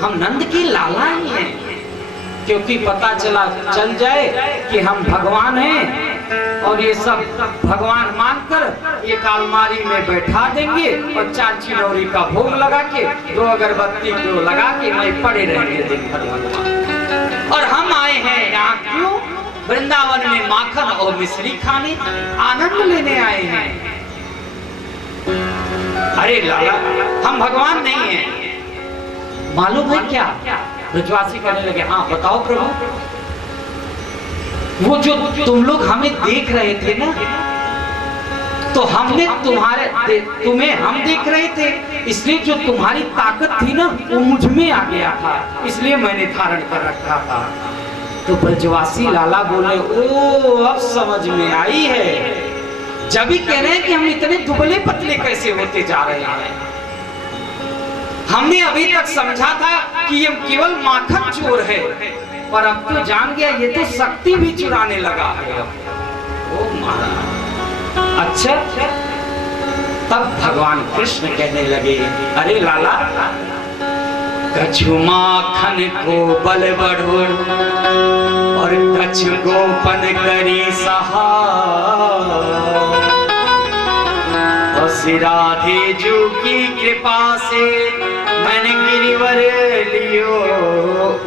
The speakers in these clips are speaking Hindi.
हम नंद के लाला ही हैं, क्योंकि पता चल जाए कि हम भगवान हैं और ये सब भगवान मानकर एक अलमारी में बैठा देंगे और 4 चिरौरी का भोग लगा के 2 अगरबत्ती को लगा के मैं पड़े रहेंगे दिन भर भगवान। और हम आए हैं यहाँ क्यों? वृंदावन में माखन और मिश्री खाने आनंद लेने आए हैं। अरे लाला, हम भगवान नहीं हैं, मालूम है क्या? ब्रजवासी कहने लगे, हाँ बताओ प्रभु। वो जो तुम लोग हमें देख रहे थे ना, तो हमने तुम्हें हम देख रहे थे, इसलिए जो तुम्हारी ताकत थी ना वो मुझ में आ गया था, इसलिए मैंने धारण कर रखा था। तो ब्रजवासी लाला बोले, ओ अब समझ में आई है। जब ही कह रहे हैं कि हम इतने दुबले पतले कैसे होते जा रहे हैं। हमने अभी तक समझा था कि ये केवल माखन चोर है, पर अब तो जान गया ये तो शक्ति भी चुराने लगा है। ओ महाराज, अच्छा। तब भगवान कृष्ण कहने लगे, अरे लाला, कछु माखन को बल बढ़ो और कछु गोपन करी सहाय, राधे जू की कृपा से मैंने गिरिवर लियो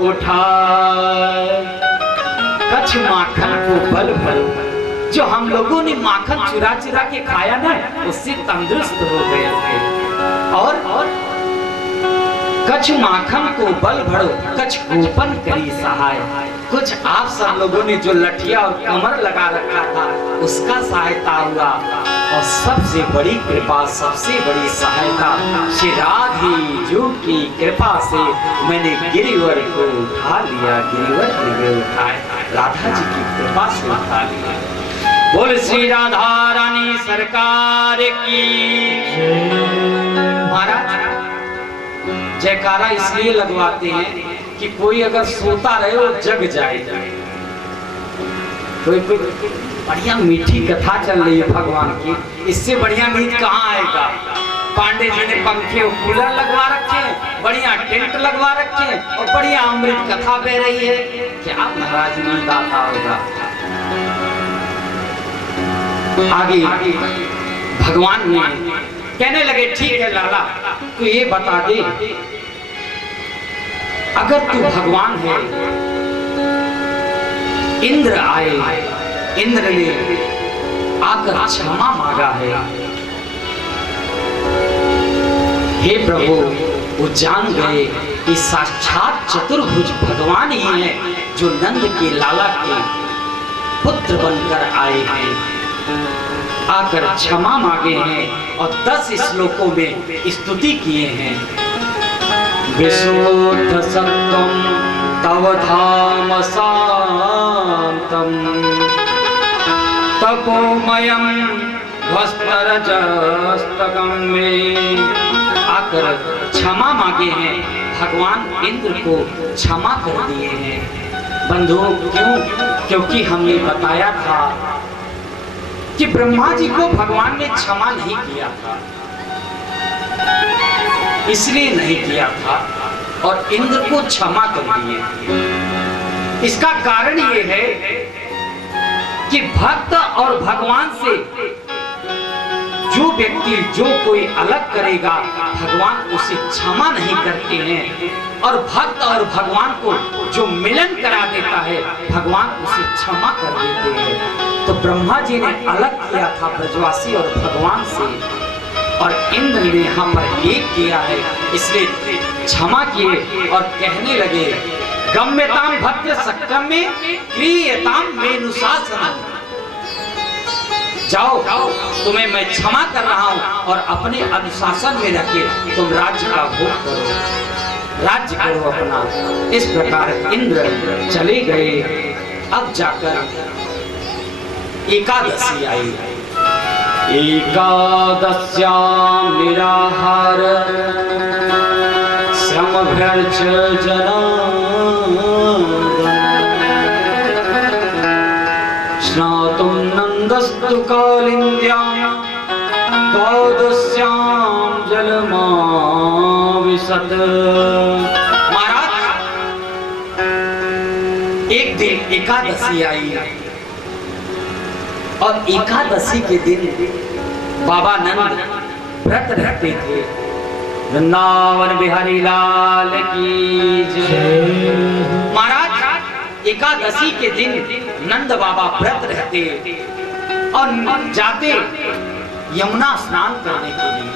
उठा। कछ माखन को बल भरो, जो हम लोगों ने माखन चुरा चुरा के खाया ना, उससे तंदुरुस्त हो गए थे। और कछ माखन को बल भरो, कछ गोपन करी सहाय। कुछ आप सब लोगों ने जो लठिया और कमर लगा रखा था उसका सहायता हुआ, और सबसे बड़ी कृपा, सबसे बड़ी सहायता श्री राधे जू की कृपा से मैंने गिरिवर को उठा लिया। गिरिवर ने उठाए, राधा जी की कृपा से उठा लिया। बोल श्री राधा रानी सरकार की। महाराज जयकारा इसलिए लगवाते हैं कि कोई अगर सोता रहे वो जग जाए। कोई बढ़िया मीठी कथा चल रही है भगवान की, इससे बढ़िया नींद कहाँ आएगा। पांडे जी ने पंखे और कूलर लगवा रखे हैं, बढ़िया टेंट लगवा रखे हैं और बढ़िया अमृत कथा बह रही है। क्या महाराज नींद आता होगा। आगे भगवान ने कहने लगे, ठीक है लाला, तू ये बता दे, अगर तू भगवान है, इंद्र आए, इंद्र ने आकर क्षमा मांगा है। हे प्रभु, वो जान गए कि साक्षात चतुर्भुज भगवान ही है जो नंद के लाला के पुत्र बनकर आए हैं, आकर क्षमा मांगे हैं और 10 श्लोकों में स्तुति किए हैं। विशुद्ध सत्वं तव धाम शांतम तपोमयं भस्मरजस्तकं में, आकर क्षमा मांगे हैं। भगवान इंद्र को क्षमा कर दिए हैं। बंधुओं, क्यों? क्योंकि हमने बताया था कि ब्रह्मा जी को भगवान ने क्षमा नहीं किया था, इसलिए नहीं किया था, और इंद्र को क्षमा कर दिए। इसका कारण ये है कि भक्त और भगवान से जो व्यक्ति, जो कोई अलग करेगा, भगवान उसे क्षमा नहीं करते हैं, और भक्त और भगवान को जो मिलन करा देता है, भगवान उसे क्षमा कर देते हैं। तो ब्रह्मा जी ने अलग किया था ब्रजवासी और भगवान से, और इंद्र ने हम पर एक किया है, इसलिए क्षमा किए और कहने लगे, गम्यताम भद्र सक्कम में क्रियताम मेनुशासनम। जाओ, तुम्हें मैं क्षमा कर रहा हूं और अपने अनुशासन में रखे तुम राज्य का भोग करो, राज्य करो अपना। इस प्रकार इंद्र चले गए। अब जाकर एकादशी आई। एकादश्यां निराहार श्रमभ्यर्च जनार्दन स्नातुं नन्दस्तु कालिन्द्यां द्वादश्यां जलमाविशत्। दिन एकादशी आई और एकादशी के दिन बाबा नंद व्रत रखते थे। वृंदावन बिहारी लाल की जय। महाराज एकादशी के दिन नंद बाबा व्रत रहते और जाते यमुना स्नान करने के लिए।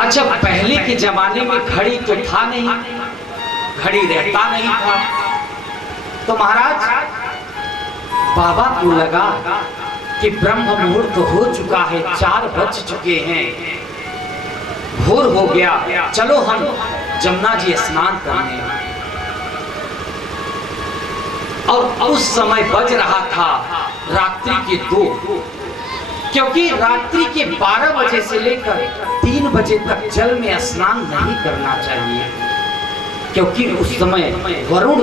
अच्छा, पहले के जमाने में घड़ी तो था नहीं, घड़ी रहता नहीं था, तो महाराज बाबा को लगा कि ब्रह्म मुहूर्त हो चुका है, 4 बज चुके हैं, भोर हो गया, चलो हम जमुना जी स्नान करने। और उस समय बज रहा था रात्रि के 2, क्योंकि रात्रि के 12 बजे से लेकर 3 बजे तक जल में स्नान नहीं करना चाहिए, क्योंकि उस समय वरुण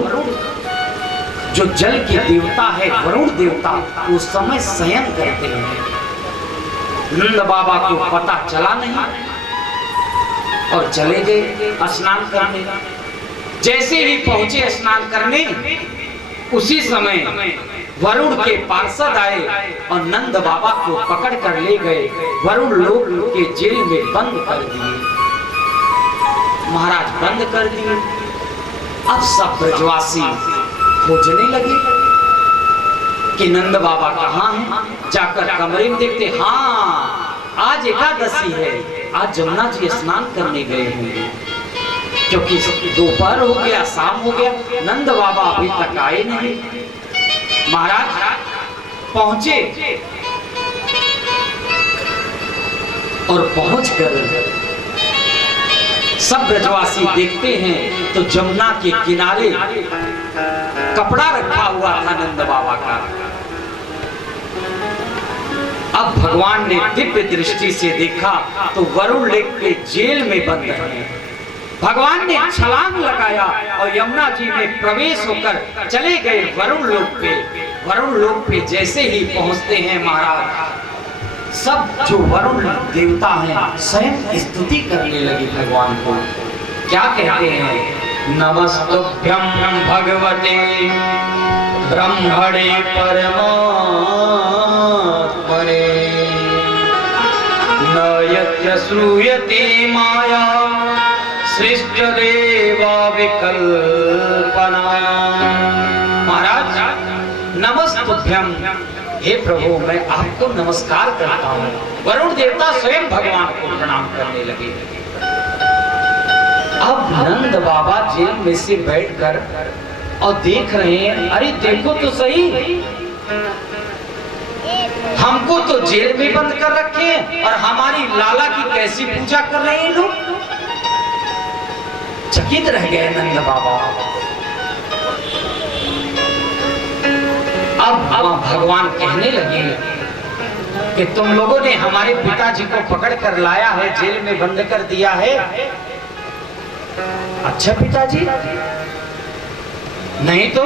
जो जल के देवता है, वरुण देवता, उस समय शयन करते हैं। नंद बाबा को पता चला नहीं और चले गए स्नान करने। जैसे ही पहुंचे स्नान करने, उसी समय वरुण के पार्षद आए और नंद बाबा को पकड़ कर ले गए, वरुण लोक के जेल में बंद कर दिए। महाराज बंद कर दिए। अब सब ब्रजवासी खोजने लगे कि नंद बाबा कहाँ हैं। जाकर कमरे में देखते, हाँ आज एकादशी है, आज जमुना जी स्नान करने गए होंगे, क्योंकि दोपहर हो गया, शाम हो गया, नंद बाबा अभी तक आए नहीं। महाराज पहुंचे और पहुंचकर सब ब्रजवासी देखते हैं तो जमुना के किनारे कपड़ा रखा हुआ था नंद बाबा का। अब भगवान ने दिव्य दृष्टि से देखा तो वरुण लेक के जेल में बंद है। भगवान ने छलांग लगाया और यमुना जी में प्रवेश होकर चले गए वरुण लोक पे। वरुण लोक पे जैसे ही पहुंचते हैं महाराज, सब जो वरुण देवता हैं स्वयं स्तुति करने लगे भगवान को। क्या कहते हैं? नमस्तुभ्यं भगवते ब्रह्मणे परमात्मने न यत्र श्रूयते माया सृष्ट देवा विकल्पना। महाराज नमस्तुभ्यं, हे प्रभु मैं आपको नमस्कार करता हूँ। वरुण देवता स्वयं भगवान को प्रणाम करने लगे। अब नंद बाबा जेल में से बैठकर और देख रहे हैं, अरे देखो तो सही, हमको तो जेल में बंद कर रखे हैं और हमारी लाला की कैसी पूजा कर रहे हैं लोग। चकित रह गए नंद बाबा। अब भगवान कहने लगे कि तुम लोगों ने हमारे पिताजी को पकड़ कर लाया है, जेल में बंद कर दिया है। अच्छा पिताजी? नहीं तो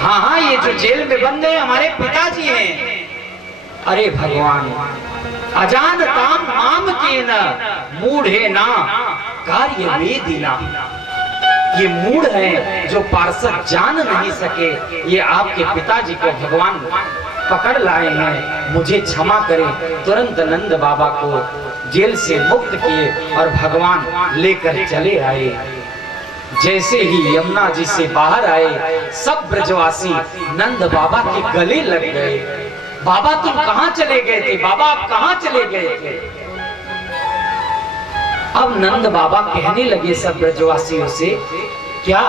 हाँ हाँ, ये जो जेल में बंद है हमारे पिताजी हैं। अरे भगवान, अजानताम आम के न मूढ़े ना कार्य वेदिना। ये मूढ़ है जो पार्षद जान नहीं सके, ये आपके पिताजी को भगवान पकड़ लाए हैं, मुझे क्षमा करें। तुरंत नंद बाबा को जेल से मुक्त किए और भगवान लेकर चले आए। जैसे ही यमुना जी से बाहर आए, सब ब्रजवासी नंद बाबा के गले लग गए। बाबा तुम कहाँ चले गए थे? बाबा आप कहाँ चले गए थे? अब नंद बाबा कहने लगे सब ब्रजवासियों से, क्या?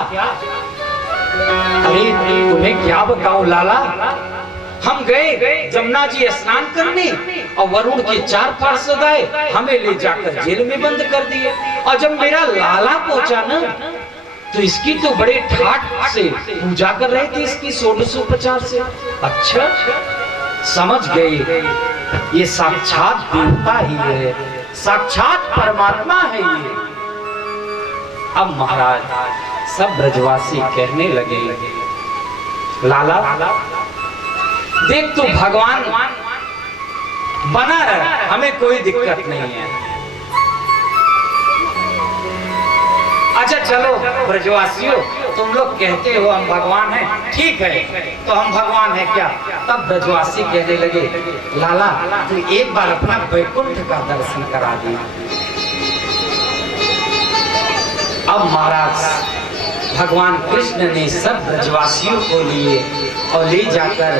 अरे तुम्हें क्या बताऊं लाला, हम गए जमुना जी स्नान करने और वरुण के 4 पार्षद आए, हमें ले जाकर जेल में बंद कर दिए। और जब मेरा लाला पहुंचा ना, तो इसकी तो बड़े ठाठ से पूजा कर रहे थे, इसकी 1650 से। अच्छा समझ गए, ये साक्षात देवता ही है, साक्षात परमात्मा है ये। अब महाराज सब ब्रजवासी कहने लगे, लाला देख तू भगवान बना रहे, हमें कोई दिक्कत नहीं है। अच्छा चलो ब्रजवासियों, तुम लोग कहते हो हम भगवान हैं, ठीक है तो हम भगवान हैं क्या? तब ब्रजवासी कहने लगे, लाला तू एक बार अपना वैकुंठ का दर्शन करा दी। अब महाराज भगवान कृष्ण ने सब ब्रजवासियों को लिए और ले जाकर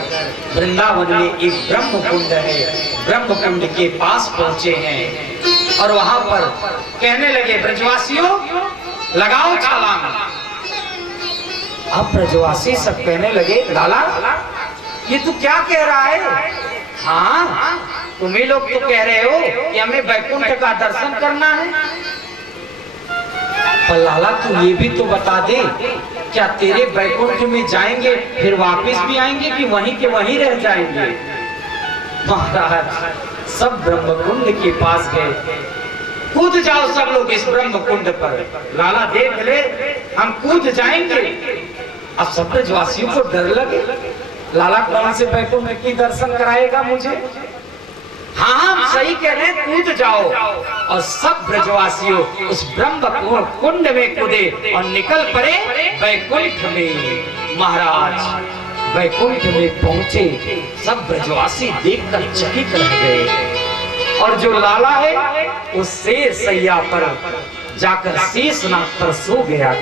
वृंदावन में एक ब्रह्म कुंड है, ब्रह्म कुंड के पास पहुंचे हैं और वहां पर कहने लगे, ब्रजवासियों लगाओ छलांग। अब ब्रजवासी सब कहने लगे, लाला ये तू क्या कह रहा है? हाँ तुम्हें लोग तो कह रहे हो कि हमें वैकुंठ का दर्शन करना है, पर लाला तू ये भी तो बता दे, क्या तेरे वैकुंठ में जाएंगे फिर वापस भी आएंगे कि वहीं के वहीं रह जाएंगे? महाराज सब ब्रह्म कुंड के पास गए, कूद जाओ सब लोग इस ब्रह्म कुंड पर। लाला देख ले हम कूद जाएंगे। अब सब ब्रजवासियों को डर लगे, लाला कौन से वैकुंठ की दर्शन कराएगा मुझे? हाँ हम सही कह रहे हैं, कूद जाओ। और सब ब्रजवासियों उस ब्रह्म कुंड में कूदे और निकल पड़े वैकुंठ में। महाराज वैकुंठ में पहुंचे, सब ब्रजवासी देखकर चकित रह गए और जो लाला है उस शेर सैया पर जाकर शेषनाग पर सो गया।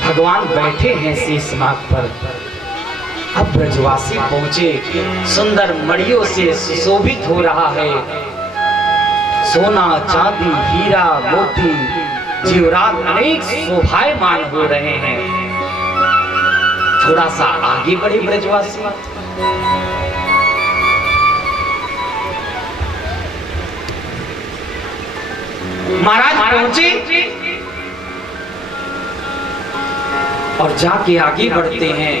भगवान बैठे हैं शेषनाग पर। अब ब्रजवासी पहुंचे, सुंदर मड़ियों से सुशोभित हो रहा है, सोना चांदी हीरा मोती जेवरात अनेक शोभायमान हो रहे हैं। थोड़ा सा आगे बढ़े ब्रजवासी, महाराज पहुंचे और जाके आगे बढ़ते हैं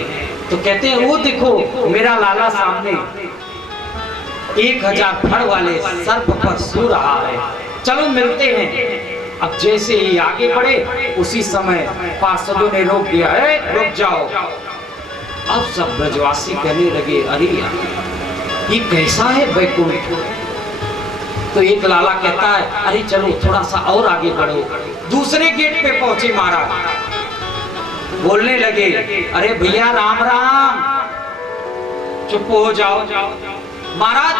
तो कहते हैं, वो देखो मेरा लाला सामने 1000 फड़ वाले सर्प पर सो रहा है, चलो मिलते हैं। अब जैसे ही आगे बढ़े उसी समय पार्षदों ने रोक दिया, रुक जाओ। अब सब ब्रजवासी कहने लगे, अरे ये कैसा है वैकुंठ? तो एक लाला कहता है, अरे चलो थोड़ा सा और आगे बढ़ो। दूसरे गेट पे पहुंचे महाराज, बोलने लगे, अरे भैया राम राम, चुप हो जाओ। महाराज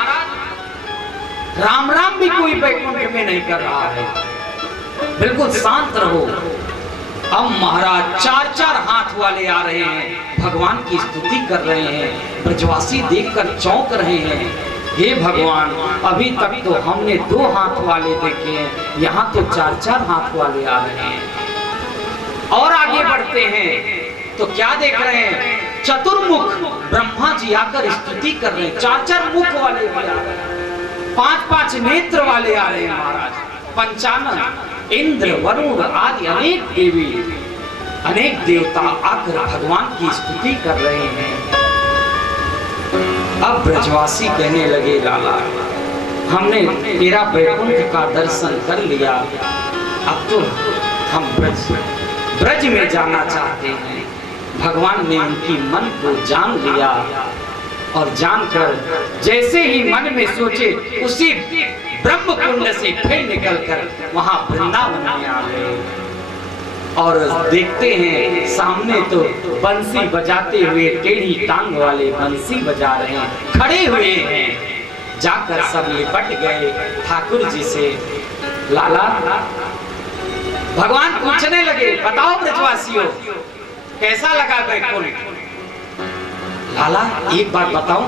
राम राम भी कोई वैकुंठ में नहीं कर रहा है, बिल्कुल शांत रहो। अब महाराज 4-4 हाथ वाले आ रहे हैं, भगवान की स्तुति कर रहे हैं। ब्रजवासी देखकर चौंक रहे हैं, हे भगवान अभी तक तो हमने 2 हाथ वाले देखे हैं, यहाँ तो 4-4 हाथ वाले आ रहे हैं। और आगे बढ़ते हैं तो क्या देख रहे हैं, चतुर्मुख ब्रह्मा जी आकर स्तुति कर रहे हैं। 4-4 मुख वाले भी आ रहे हैं, 5-5 नेत्र वाले आ रहे हैं महाराज। पंचानन इंद्र वरुण आदि अनेक देवी अनेक देवता आकर भगवान की स्तुति कर रहे हैं। अब ब्रजवासी कहने लगे, लाला हमने तेरा वैकुंठ का दर्शन कर लिया, अब तो हम ब्रज में जाना चाहते हैं। भगवान ने उनकी मन को जान लिया और जानकर जैसे ही मन में सोचे उसी ब्रह्म कुंड से फिर निकलकर वहां वृंदावन में आ गए। और देखते हैं सामने तो बंसी बजाते हुए टेढ़ी टांग वाले बंसी बजा रहे हैं, खड़े हुए हैं। जाकर सब लिपट गए ठाकुर जी से। लाला भगवान पूछने लगे, बताओ ब्रजवासियों कैसा लगा वैकुंठ? लाला एक बात बताऊं,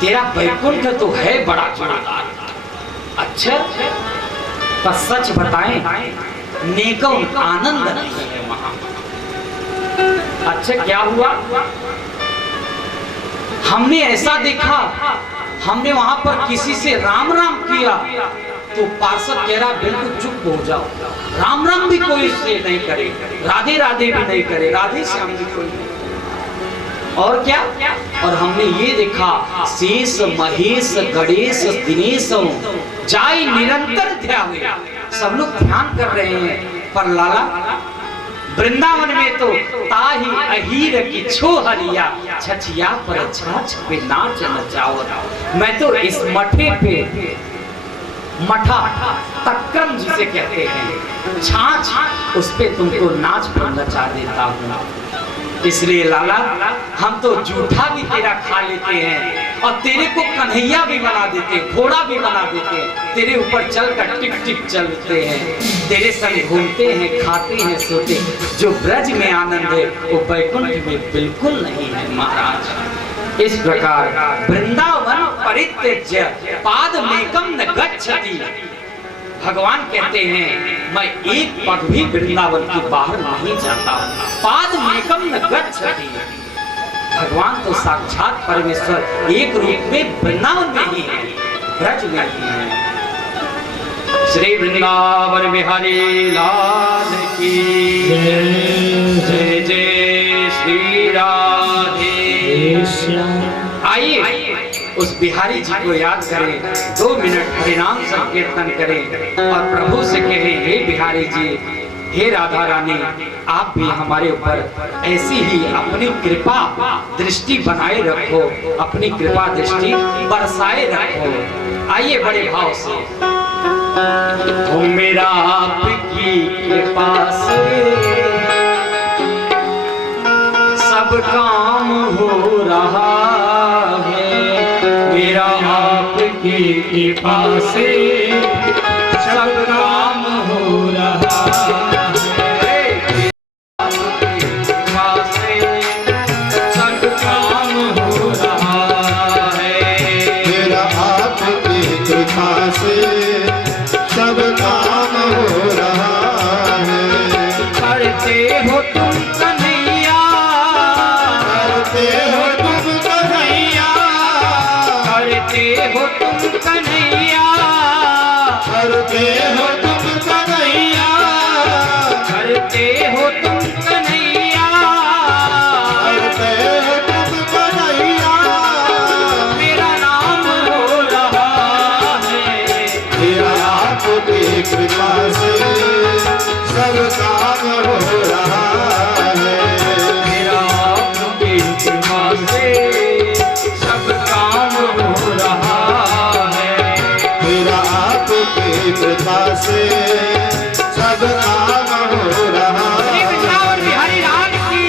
तेरा वैकुंठ तो है बड़ा जोरदार, अच्छा पर सच बताएं नेकों आनंद नहीं है वहां। अच्छा क्या हुआ? हमने ऐसा देखा, हमने वहां पर किसी से राम राम किया तो पार्षद कह रहा बिल्कुल चुप हो जाओ, राम राम भी कोई से नहीं करे, राधे राधे भी नहीं करे, राधे श्याम भी कोई नहीं। और क्या? और हमने ये देखा शेष महेश गणेश दिनेश जाय निरंतर ध्यावे, सब लोग ध्यान कर रहे हैं। पर लाला वृंदावन में तो ताही अहीर की छोहरिया छछिया पर छाछ पे नाच नचाओ। मैं तो इस मठे पे मठा तक्रम जिसे कहते हैं, छाछ, उस पे तुमको नाच पर नचा देता हूँ। इसलिए लाला हम तो जूठा भी तेरा खा लेते हैं और तेरे को कन्हैया भी बना देते, घोड़ा भी बना देते, तेरे ऊपर चलकर टिक टिक चलते हैं, तेरे संग घूमते हैं, खाते हैं, सोते। जो ब्रज में आनंद है वो वैकुंठ में बिल्कुल नहीं है महाराज। इस प्रकार वृंदावन परित्यज्य पादमेकम न गच्छति। भगवान कहते हैं मैं एक पग भी वृंदावन के बाहर नहीं जाता। पादमेकम न गच्छति। भगवान तो साक्षात परमेश्वर एक रूप में वृंदावन में ही है, ब्रज में ही है। श्री वृंदावन बिहारी लाल की जय जय श्री राधे। आइए उस बिहारी जी को याद करें, 2 मिनट हरिनाम संकीर्तन करें और प्रभु से कहें, हे बिहारी जी, हे राधा रानी, आप भी हमारे ऊपर ऐसी ही अपनी कृपा दृष्टि बनाए रखो, अपनी कृपा दृष्टि बरसाए रखो। आइए बड़े भाव से। ओ मेरा आपकी कृपा से सब काम हो रहा है, मेरा आपकी कृपा से सब काम हो रहा है, कृपा से सब काम हो रहा है, मेरा आपकी कृपा से सब काम हो रहा है। करते हो तुम कन्हैया, करते हो तुम कन्हैया, करते हो तुम कन्हैया, करते हो तुम कन्हैया, करते हो तुम कन्हैया, करते हो तुम कन्हैया। मेरा नाम हो रहा है, मेरा आपकी कृपा से सब काम हो रहा है, मेरा आपकी कृपा से सब काम हो रहा है, मेरा आपकी कृपा से सब काम हो रहा श्री है। वृंदावन बिहारी लाल की।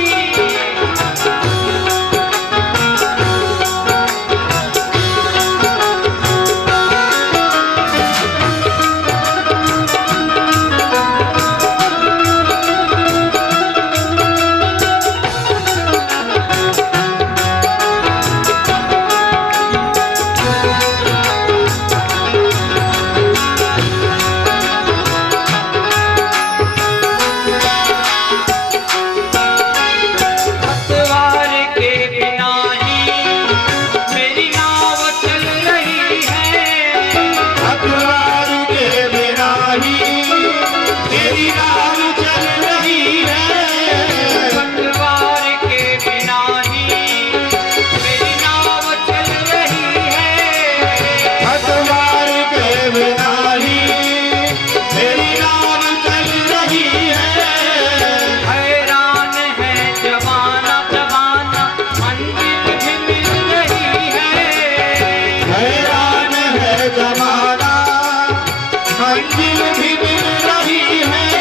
पतवार के बिना ही मेरी नाव चल रही है, पतवार के बिना ही तेरी नाव चल रही है, पतवार के बिना ही मेरी नाव चल रही है, पतवार के बिना ही तेरी नाव चल रही है। हैरान है जमाना जमाना मंजिल भी मिल रही है, हैरान है जमाना मंजिल भी मिल रही है।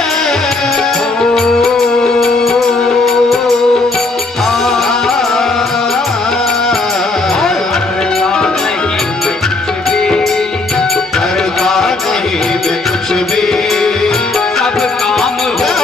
करता नहीं मैं कुछ भी, करता नहीं मैं कुछ भी, सब काम हो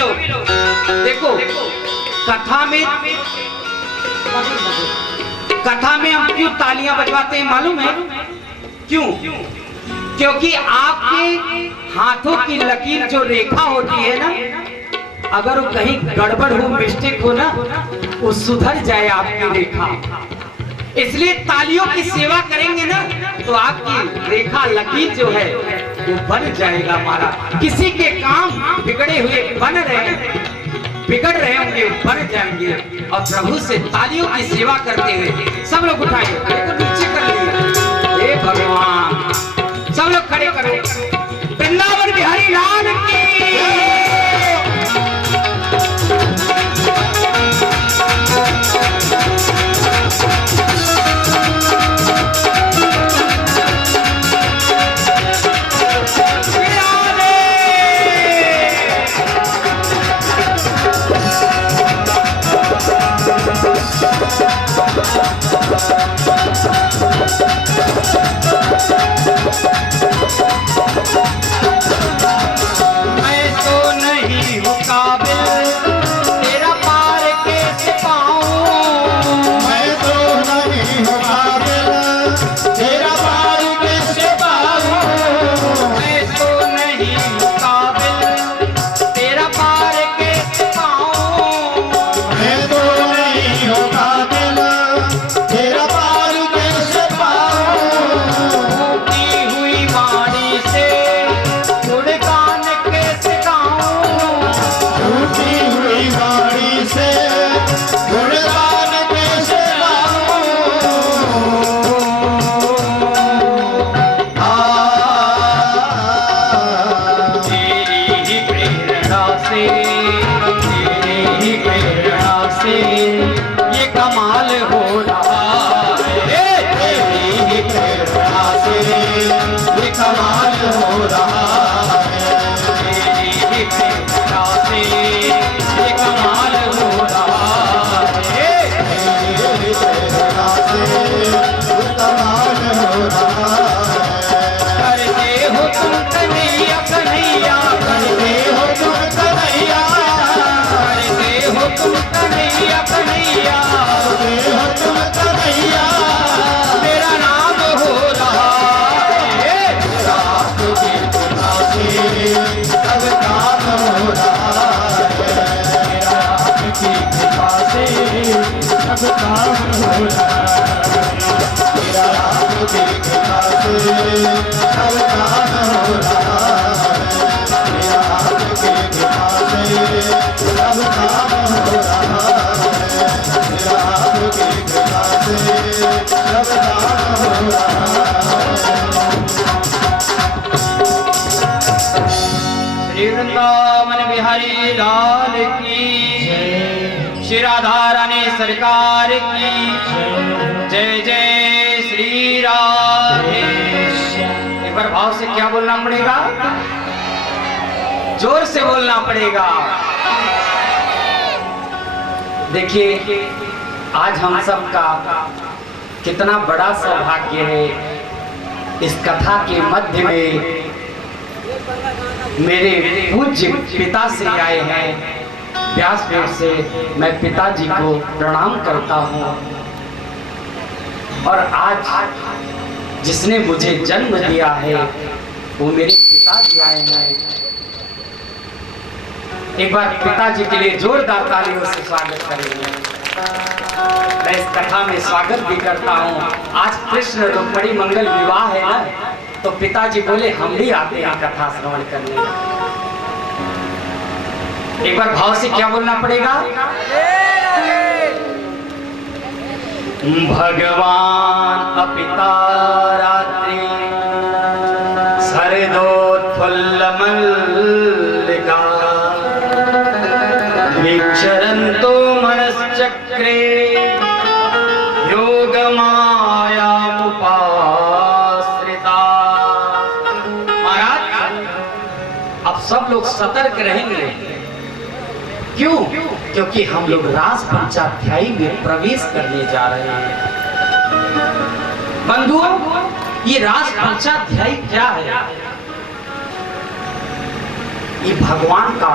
लोग देखो, कथा में हम क्यों तालियां बजवाते हैं मालूम है? क्यों? क्योंकि आपके हाथों की लकीर जो रेखा होती है ना, अगर वो कहीं गड़बड़ हो, मिस्टेक हो ना, वो सुधर जाए आपकी रेखा। इसलिए तालियों की सेवा करेंगे ना तो आपकी रेखा लकीर जो है वो बन जाएगा हमारा। किसी के काम बिगड़े हुए बिगड़ रहे होंगे, बन जाएंगे। और प्रभु से तालियों की सेवा करते हुए सब लोग उठाइए, नीचे कर लिए। हे भगवान, सब लोग खड़े करो। वृंदावन बिहारी लाल की। वृंदावन बिहारी लाल की, श्री राधा रानी सरकार की जय। जय श्री राधे। एक बार भाव से क्या बोलना पड़ेगा? जोर से बोलना पड़ेगा। देखिए, आज हम सबका कितना बड़ा सौभाग्य है, इस कथा के मध्य में मेरे पूज्य पिताश्री आए हैं। व्यासपीठ से मैं पिताजी को प्रणाम करता हूँ। और आज जिसने मुझे जन्म दिया है वो मेरे पिताजी आए हैं। एक बार पिताजी के लिए जोरदार तालियों से स्वागत करेंगे। मैं इस कथा में स्वागत भी करता हूँ। आज कृष्ण रुक्मिणी मंगल विवाह है ना, तो पिताजी बोले हम भी आते हैं कथा श्रवण करने। एक बार भाव से क्या बोलना पड़ेगा? भगवान अपिता रात्रि शरदोत्फुल्ल मल्लिका विचरन्तो मनश्चक्रे योगमायामुपाश्रिता। महाराज, अब सब लोग सतर्क रहेंगे। क्यों? क्योंकि हम लोग रास पंचाध्यायी में प्रवेश करने जा रहे हैं। बंधुओं, ये रास पंचाध्यायी क्या है? ये भगवान का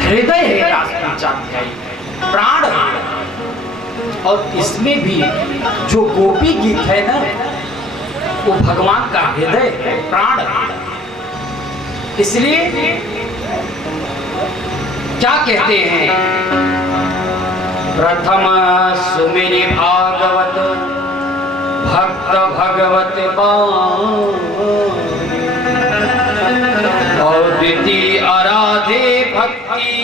हृदय है रास पंचाध्यायी, प्राण है। और इसमें भी जो गोपी गीत है ना, वो भगवान का हृदय है, प्राण है। इसलिए क्या कहते हैं, प्रथम सुमिरि भागवत भक्त भगवत और द्वितीय आराधे भक्ति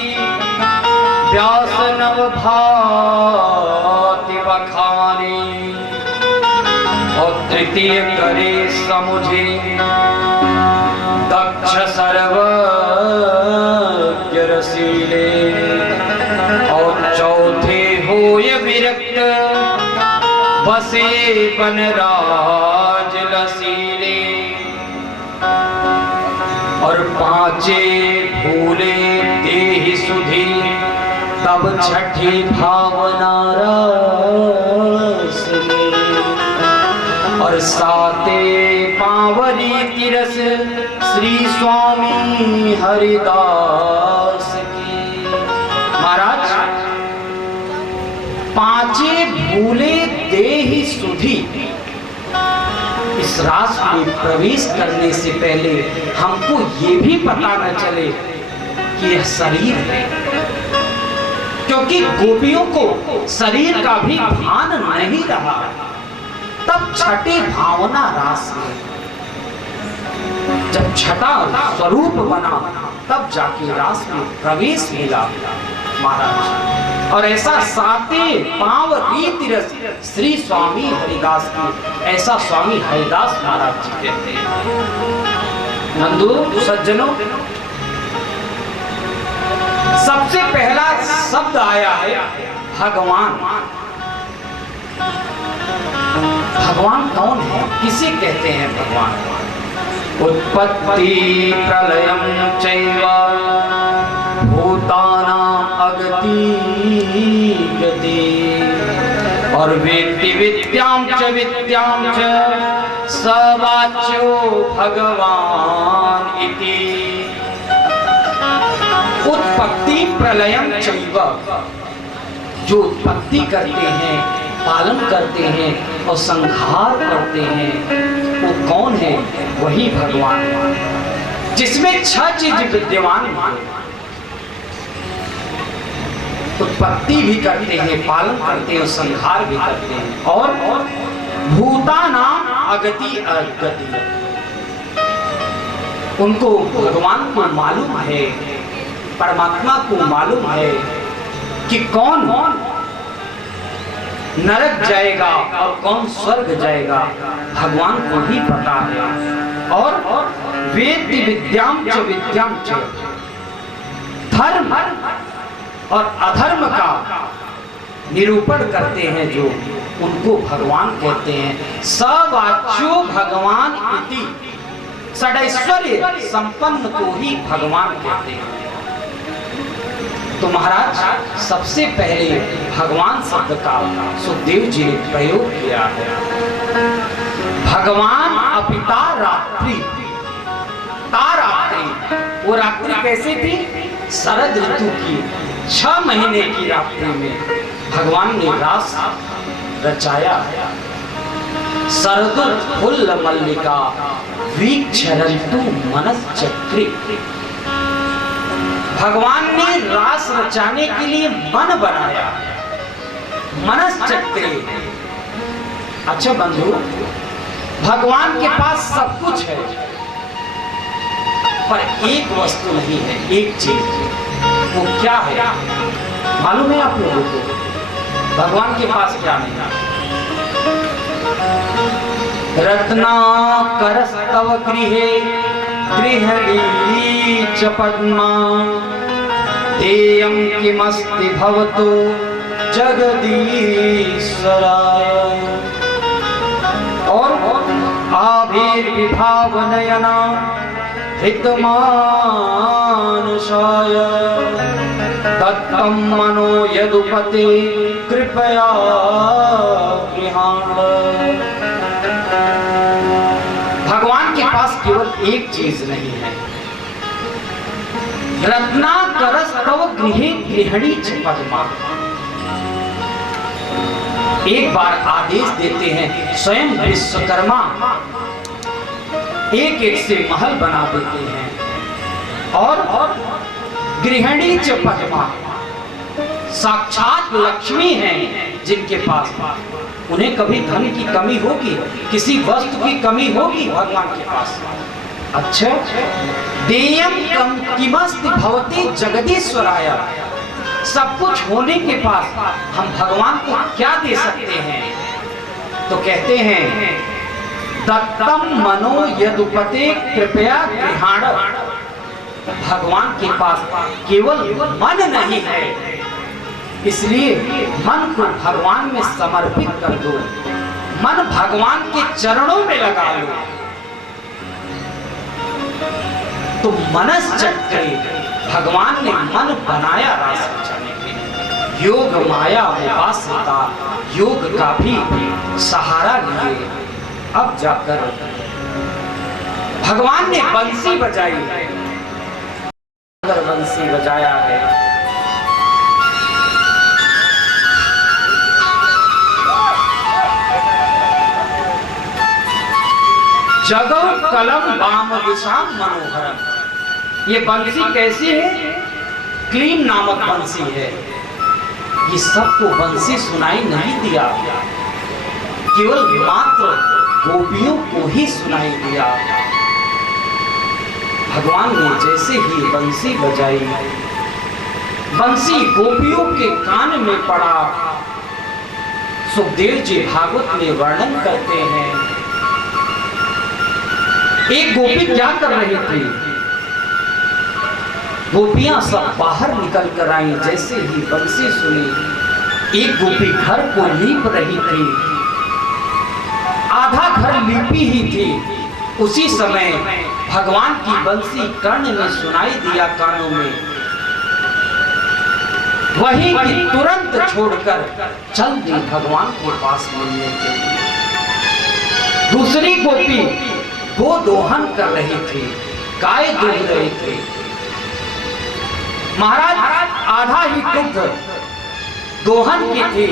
व्यास नव भाति बखानी और तृतीय करे समुझे दक्ष सर्वज्ञ रसीले और चौथे होय विरक्त बसे बनराज लसीले और पांचे भूले देहि सुधी तब छठी भावना रस और साते पावरी तिरस श्री स्वामी हरिदास की। महाराज, पांचे भूले देहि सुधी, इस रास में प्रवेश करने से पहले हमको ये भी पता न चले कि यह शरीर है, क्योंकि गोपियों को शरीर का भी भान नहीं रहा। तब छठे भावना रास में जब छठा स्वरूप बना, तब जाके रास में प्रवेश मिला महाराज। और ऐसा साते पांव रीति रस श्री स्वामी हरिदास की, ऐसा स्वामी हरिदास महाराज जी कहते हैं। बंधु सज्जनों, सबसे पहला शब्द आया है भगवान। भगवान कौन है, किसे कहते हैं भगवान? उत्पत्ति प्रलयम चैव भूतानां अगति गति और वेत्ति विद्यां च स वाच्यो भगवान इति। उत्पत्ति प्रलयम चैव, जो उत्पत्ति करते हैं, पालन करते हैं और संहार करते हैं, वो कौन है? वही भगवान, जिसमें 6 चीज विद्यमान है। उत्पत्ति भी करते हैं, पालन करते हैं और संहार भी करते हैं। और भूतानां अगति अगति, उनको भगवान को मालूम है, परमात्मा को मालूम है कि कौन नरक जाएगा और कौन स्वर्ग जाएगा, भगवान को ही पता है। और वेत्ति विद्यां च धर्म और अधर्म का निरूपण करते हैं, जो उनको भगवान कहते हैं। सवाच्यो भगवान इति, षडैश्वर्य संपन्न को ही भगवान कहते हैं। तो महाराज, सबसे पहले भगवान शब्द का सुखदेव जी ने प्रयोग किया है। भगवान अपिता रात्रि, तारात्रि, वो रात्रि कैसे थी? शरद ऋतु की 6 महीने की रात्रि में भगवान ने रास रचाया। शरदोत्फुल्ल मल्लिका वीक्षरन्तु मनश्चक्रे, भगवान ने रास रचाने के लिए मन बनाया, मनश्चक्रे। अच्छा बंधु, भगवान के पास सब कुछ है, पर एक वस्तु नहीं है, एक चीज। वो क्या है मालूम है आप लोगों को? भगवान के पास क्या नहीं है? रत्नाकरस्तव गृहे गृहणी च पद्मा देयं किमस्ति भवतो जगदीश्वराय। और आभिर्विभावनयना हितमानुषाय दत्तं मनो यदुपते कृपया गृहाण। भगवान के पास केवल एक चीज नहीं है, रत्नाकरस्तव गृहे गृहिणी च पद्मा। एक बार आदेश देते हैं स्वयं विश्वकर्मा, एक एक से महल बना देते हैं। और गृहिणी च पद्मा, साक्षात लक्ष्मी हैं जिनके पास, उन्हें कभी धन की कमी होगी, किसी वस्तु की कमी होगी भगवान के पास? अच्छा, देयम कम किमस्ति भवति जगदीश्वराय, सब कुछ होने के पास हम भगवान को क्या दे सकते हैं? तो कहते हैं दत्तम मनो यदुपते कृपया गृहाण। भगवान के पास केवल मन नहीं है, इसलिए मन को भगवान में समर्पित कर दो, मन भगवान के चरणों में लगा लो। तो मनश्चक्रे, भगवान ने मन बनाया रास रचाने के लिए। योग माया उपासना, योग का भी सहारा लिए अब जाकर भगवान ने बंसी बजाई है। अगर बंसी बजाया है जगो कलम वाम दिशा मनोहरम। ये बंसी कैसी है? क्लीन नामक बंसी है। ये सबको बंसी सुनाई नहीं दिया, केवल मात्र गोपियों को ही सुनाई दिया। भगवान ने जैसे ही बंसी बजाई, बंसी गोपियों के कान में पड़ा। सुखदेव जी भागवत में वर्णन करते हैं, एक गोपी क्या कर रही थी? गोपियां सब बाहर निकल कर आई, जैसे ही बंसी सुनी। एक गोपी घर को लीप रही थी, आधा घर लीपी ही थी। उसी समय भगवान की बंसी कर्ण में सुनाई दिया, कानों में। वही की तुरंत छोड़कर चल दी भगवान के पास मिलने के लिए। दूसरी गोपी गो दोहन कर रही थी, गाय दूध रही थी। महाराज आधा ही दुग्ध दोहन की थी।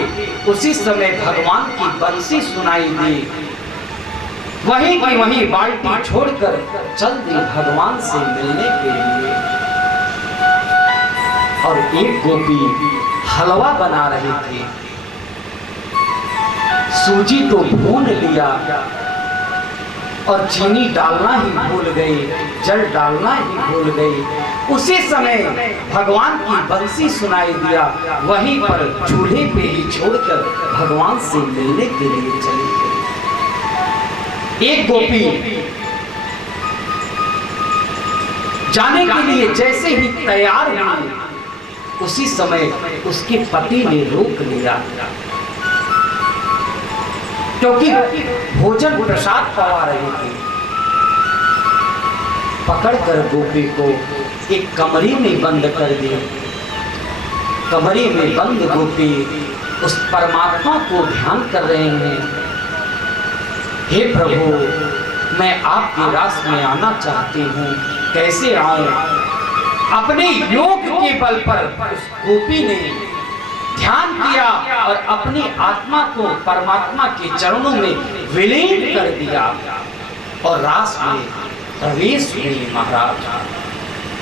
उसी समय भगवान की बंसी सुनाई दी, वहीं की वहीं बाल्टी छोड़कर चल दी भगवान से मिलने के लिए। और एक गोपी हलवा बना रही थी, सूजी तो भून लिया और चीनी डालना ही भूल गई, जल डालना ही भूल गई। उसी समय भगवान की बंसी सुनाई दिया, वहीं पर चूल्हे पे ही छोड़कर भगवान से मिलने के लिए चली गई। एक गोपी जाने के लिए जैसे ही तैयार हुई, उसी समय उसके पति ने रोक लिया, क्योंकि भोजन प्रसाद पवा रही थी। पकड़कर गोपी को एक कमरे में बंद कर दिया। कमरे में बंद गोपी उस परमात्मा को ध्यान कर रहे हैं, हे प्रभु, मैं आपके रास में आना चाहती हूँ, कैसे आऊं? अपने योग के बल पर उस गोपी ने ध्यान किया और अपनी आत्मा को परमात्मा के चरणों में विलीन कर दिया और रास में प्रवेश हुई। महाराज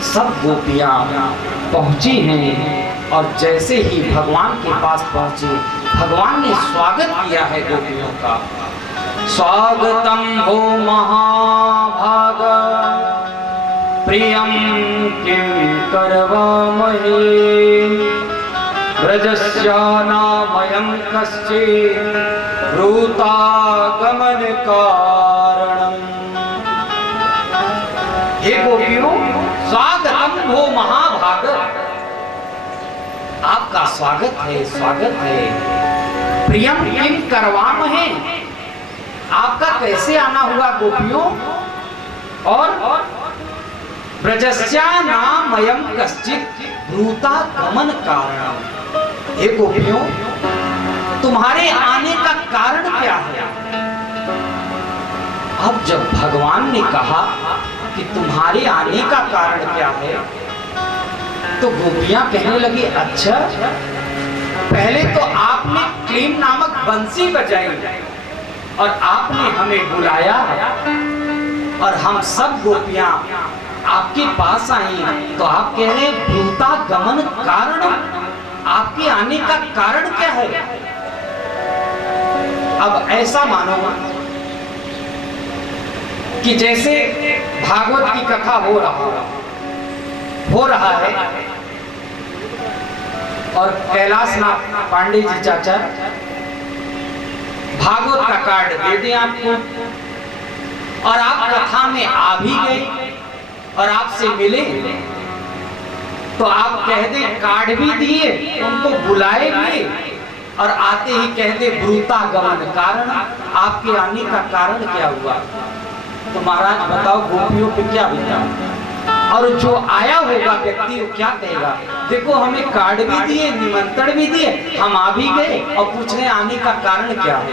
सब गोपियां पहुंची हैं और जैसे ही भगवान के पास पहुंची, भगवान ने स्वागत किया है गोपियों का। स्वागतम हो महाभाग प्रियम किं करवामहे, ब्रजस्यानामयं कश्चित् ब्रूतागमन कारणम्। हे गोपियों, स्वागतम हो महाभाग, आपका स्वागत है, स्वागत है। प्रियम किं करवामहे, आपका कैसे आना हुआ गोपियों? और ब्रजस्यानामयं कश्चित् ब्रूतागमन कारणम्। हे गोपियों, तुम्हारे आने का कारण क्या है? अब जब भगवान ने कहा कि तुम्हारे आने का कारण क्या है, तो गोपियां कहने लगी, अच्छा, पहले तो आपने क्लीम नामक बंसी बजाई और आपने हमें बुलाया और हम सब गोपियां आपके पास आई, तो आप कह रहे हैं भूता गमन कारण, आपके आने का कारण क्या है? अब ऐसा मानो कि जैसे भागवत की कथा हो रहा है और कैलाशनाथ पांडे जी चाचा भागवत का कार्ड दे दें आपको और आप कथा में आ भी गए और आपसे मिले, तो आप कह दे कार्ड भी दिए, उनको बुलाए भी और आते ही कह दे ब्रूता गमन कारण, आपके आने का कारण क्या हुआ? तो महाराज बताओ गोपियों पे क्या बीता? और जो आया होगा व्यक्ति वो क्या कहेगा? देखो हमें कार्ड भी दिए, निमंत्रण भी दिए, हम आ भी गए और पूछ रहे आने का कारण क्या है?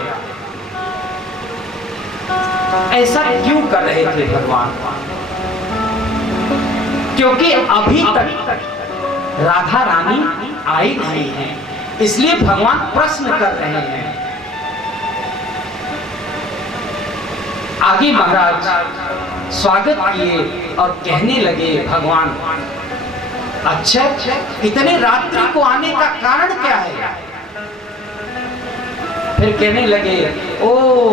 ऐसा क्यों कर रहे थे भगवान? क्योंकि अभी तक राधा रानी आई नहीं है, इसलिए भगवान प्रश्न कर रहे हैं। आगे महाराज स्वागत किए और कहने लगे भगवान, अच्छा, इतने रात्रि को आने का कारण क्या है? फिर कहने लगे, ओ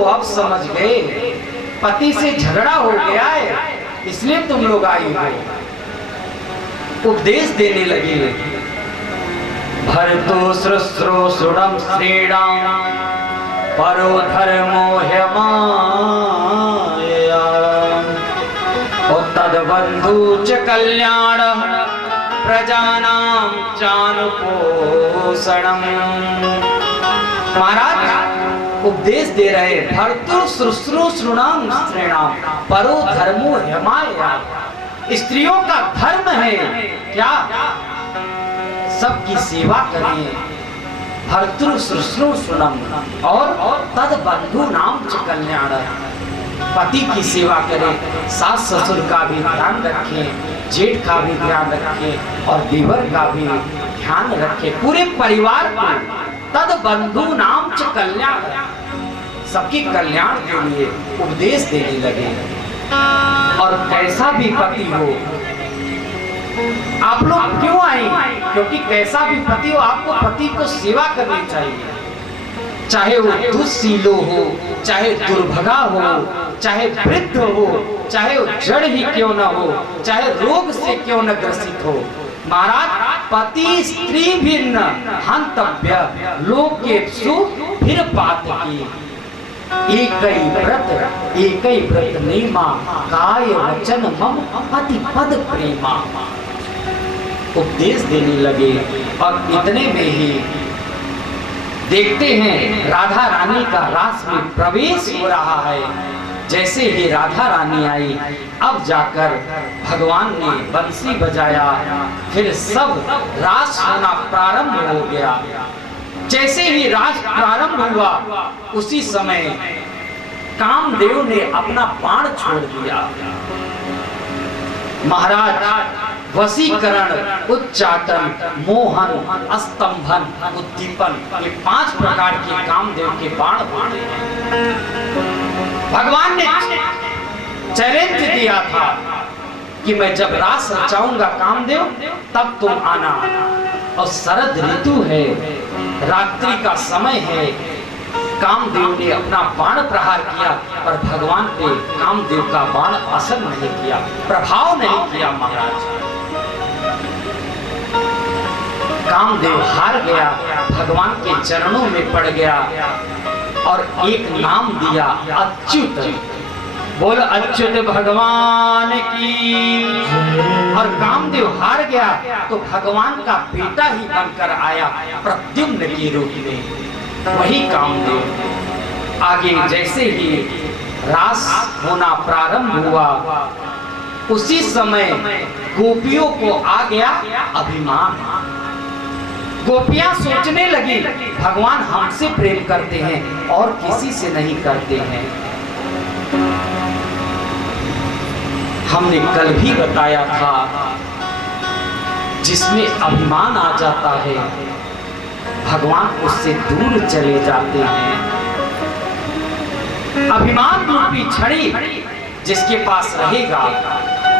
अब समझ गए, पति से झगड़ा हो गया है इसलिए तुम लोग आई हो। उपदेश देने लगे, भरतो शुश्रूषुणं श्रीणां परो धर्मो ह्यमाया तद्बन्धु च कल्याणः प्रजानां चानुपोषणम्। महाराज उपदेश दे रहे, भर्तु शुश्रूषुणां स्त्रीणां परो धर्मो ह्यमाया, स्त्रियों का धर्म है क्या? सबकी सेवा करें, भर्तृ शुश्रूषुणं और तद बंधु नाम च कल्याण, पति की सेवा करें, सास ससुर का भी ध्यान रखें, जेठ का भी ध्यान रखें और देवर का भी ध्यान रखें, पूरे परिवार को तद बंधु नाम च कल्याण, सबके कल्याण के लिए उपदेश देने लगे। और कैसा भी पति हो, आप लोग क्यों आए? क्योंकि कैसा भी पति हो, आपको पति को सेवा करनी चाहिए, चाहे वो दुष्शीलो हो, चाहे दुर्भगा हो, चाहे वृद्ध हो, चाहे वो जड़ ही क्यों न हो, चाहे रोग से क्यों न ग्रसित हो। महाराज पति स्त्री भिन्न हंतव्य लोकेषु फिर पात की, एक ही व्रत नेमा काय वचन मम पति पद प्रेमा। उपदेश देने लगे और इतने में ही देखते हैं राधा रानी का रास में प्रवेश हो रहा है। जैसे ही राधा रानी आई, अब जाकर भगवान ने बंसी बजाया, फिर सब रास होना प्रारंभ हो गया। जैसे ही रास प्रारंभ हुआ, उसी समय कामदेव ने अपना बाण छोड़ दिया। महाराज वशीकरण, उच्चाटन, मोहन, स्तंभन, उद्दीपन, ये 5 प्रकार के कामदेव के बाण होते हैं। भगवान ने चैलेंज दिया था कि मैं जब रास रचाऊंगा कामदेव, तब तुम आना। और शरद ऋतु है, रात्रि का समय है, कामदेव ने अपना बाण प्रहार किया, पर भगवान पे कामदेव का बाण असर नहीं किया, प्रभाव नहीं किया। महाराज कामदेव हार गया, भगवान के चरणों में पड़ गया और एक नाम दिया, अच्युत। बोलो अच्युत भगवान की। और कामदेव हार गया तो भगवान का बेटा ही बनकर आया प्रद्युम्न के रूप में, वही कामदेव। आगे जैसे ही रास होना प्रारंभ हुआ, उसी समय गोपियों को आ गया अभिमान। गोपियां सोचने लगी भगवान हमसे प्रेम करते हैं और किसी से नहीं करते हैं। हमने कल भी बताया था जिसमें अभिमान आ जाता है, भगवान उससे दूर चले जाते हैं। अभिमान रूपी छड़ी जिसके पास रहेगा,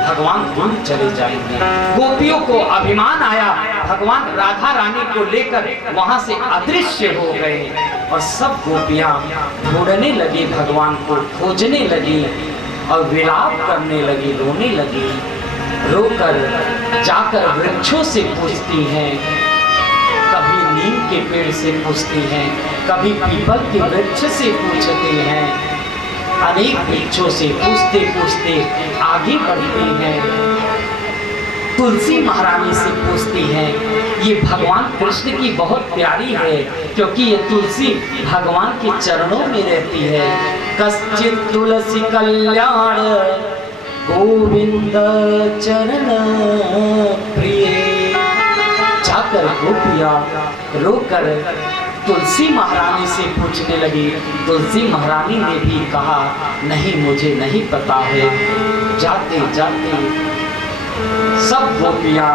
भगवान दूर चले जाएंगे। गोपियों को अभिमान आया, भगवान राधा रानी को लेकर वहां से अदृश्य हो गए और सब गोपियां ढूंढने लगी, भगवान को खोजने लगी और विलाप करने लगी, रोने लगी। रोकर जाकर वृक्षों से पूछती हैं, कभी नीम के पेड़ से पूछती हैं, कभी पीपल के वृक्ष से पूछती हैं, अनेक वृक्षों से पूछते पूछते आगे बढ़ती हैं। तुलसी महारानी से पूछती हैं। ये भगवान कृष्ण की बहुत प्यारी है, क्योंकि ये तुलसी भगवान के चरणों में रहती है। कश्चित तुलसी कल्याण गोविंद चरण प्रिय। जाकर गोपियां रोकर तुलसी महारानी से पूछने लगी। तुलसी महारानी ने भी कहा, नहीं मुझे नहीं पता है। जाते जाते सब गोपियां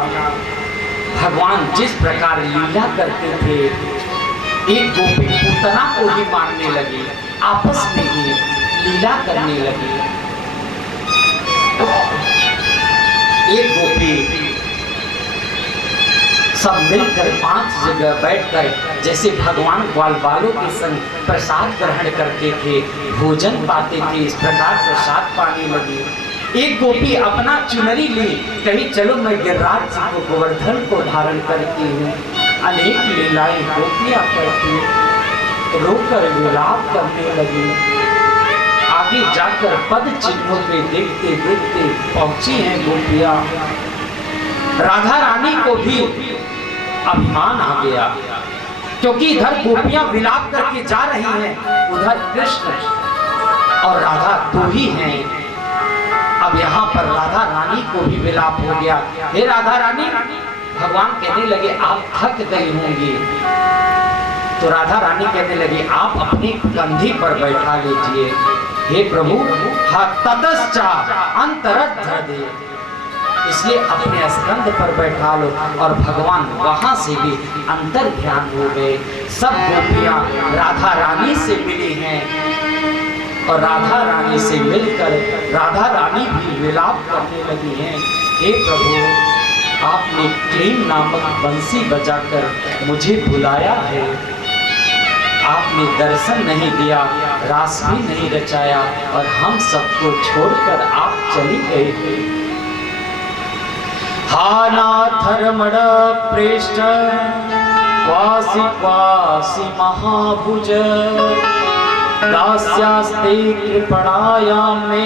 भगवान जिस प्रकार लीला करते थे, एक गोपी पूतना को ही मारने लगी, आपस में ही लीला करने लगी। एक गोपी सब मिलकर 5 जगह बैठकर जैसे भगवान ग्वाल बालों के संग प्रसाद ग्रहण करते थे, भोजन पाते थे, इस प्रकार प्रसाद पाने लगी। एक गोपी अपना चुनरी ली, कही चलो मैं गिरिराज जी को गोवर्धन को धारण करती हूँ। अनेक लीलाएं गोपियां करती, रोकर विलाप करने लगी। आगे जाकर पद चिन्हों पे देखते देखते पहुंची हैं गोपियां। राधा रानी को भी अभिमान आ गया, क्योंकि इधर गोपियां विलाप करके जा रही हैं, उधर कृष्ण और राधा दो ही हैं। अब यहाँ पर राधा रानी को भी विलाप हो गया। हे राधा रानी, भगवान कहने लगे आप थक गई होंगी। तो राधा रानी कहने लगी आप अपने कंधे पर बैठा लीजिए। हे प्रभु, ततश्चा अंतरध्र दे, इसलिए अपने स्कंध पर बैठा लो। और भगवान वहां से भी अंतर ध्यान हो गए। सब गोपियां राधा रानी से मिली हैं और राधा रानी से मिलकर राधा रानी भी विलाप करने लगी हैं। हे प्रभु, आपने क्लीन नामक बंसी बजाकर मुझे बुलाया है, आपने दर्शन नहीं दिया, रास भी नहीं रचाया और हम सबको छोड़कर आप चली गए। हा नाथरमण प्रेष्ठ वासी वासी महाभुज दास्यास्ते कृपणायां मे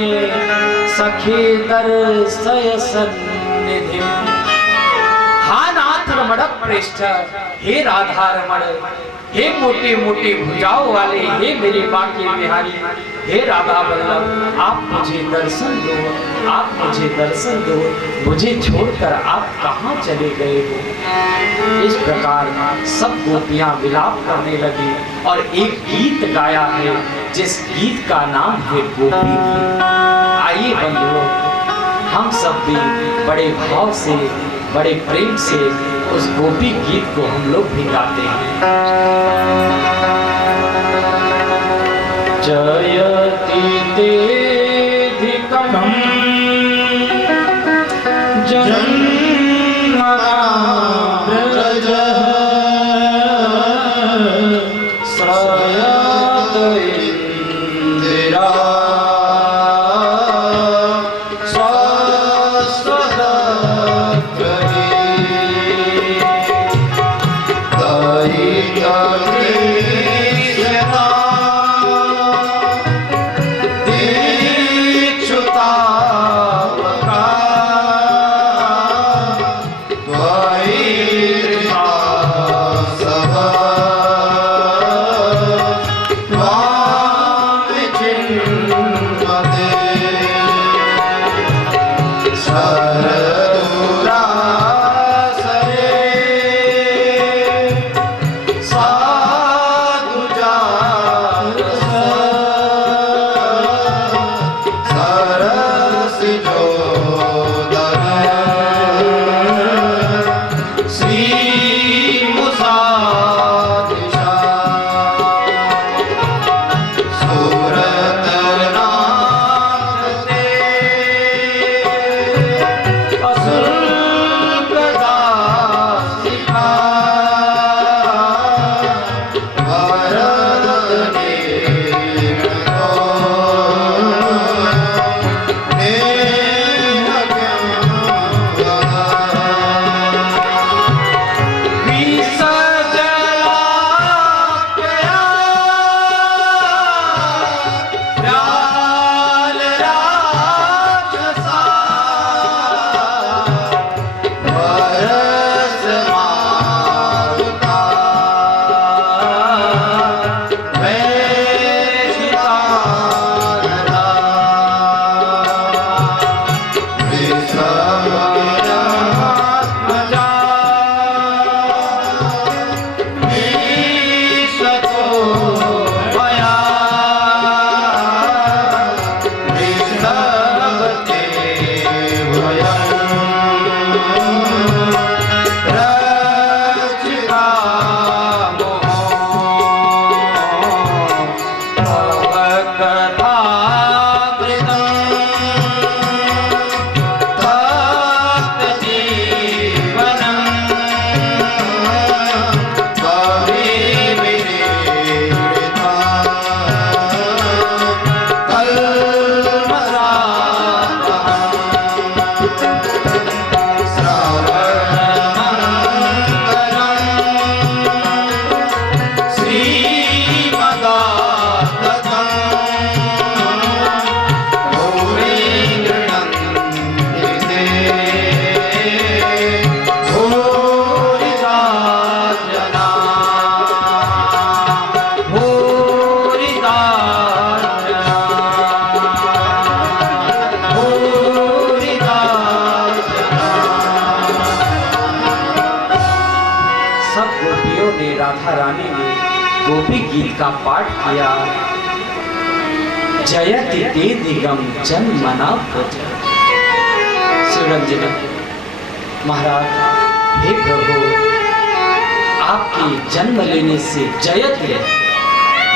सखे दर्शय सन्निधि। हा नाथरमण प्रेष्ठ, हे राधा रमण, हे मोटे मोटे भुजाओं वाले, हे मेरे बाके बिहारी, हे राधा वल्लभ, आप मुझे दर्शन दो, आप मुझे दर्शन दो, मुझे छोड़कर आप कहाँ चले गए हो। इस प्रकार सब गोपियां विलाप करने लगी और एक गीत गाया है जिस गीत का नाम है गोपी गीत। आइए बंधुओं, हम सब भी बड़े भाव से, बड़े प्रेम से उस गोपी गीत को हम लोग भी गाते हैं। जयति तेधिकम् जन्मनाव्रजः श्रयत इंदिरा राधा रानी ने गोपी गीत का पाठ किया। जयति ते दिगम जन मना व्रज। शिवरंजन महाराज, हे प्रभु, आपके जन्म लेने से, जयति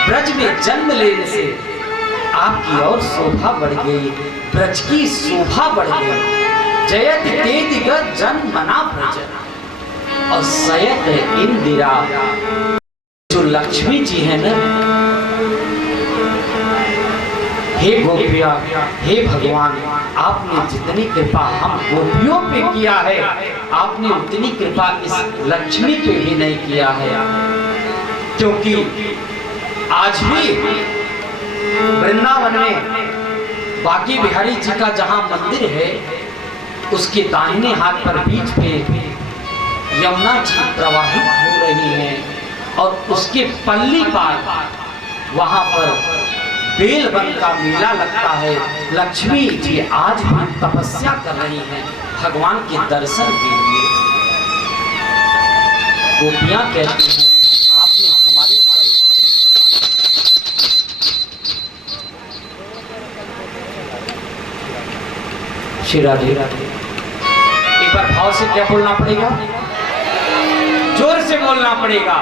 ब्रज में जन्म लेने से आपकी और शोभा बढ़ गई, ब्रज की शोभा बढ़ गई। जयति ते दिगम जन मना व्रज। और सयत इंदिरा, जो लक्ष्मी जी है ना, हे गोपिया, हे भगवान, आपने जितनी कृपा हम गोपियों पे किया है, आपने उतनी कृपा इस लक्ष्मी पे भी नहीं किया है। क्योंकि आज भी वृंदावन में बांके बिहारी जी का जहां मंदिर है, उसके दाहिने हाथ पर बीच पे यमुना जी प्रवाहित हो रही हैं और उसके पल्ली पार वहां पर बेलवन का मेला लगता है। लक्ष्मी जी आज भी तपस्या कर रही हैं भगवान के दर्शन के लिए। गोपियां कहती हैं, आपने हमारे श्री राधे राधे। एक बार भाव से क्या बोलना पड़ेगा? जोर से बोलना पड़ेगा।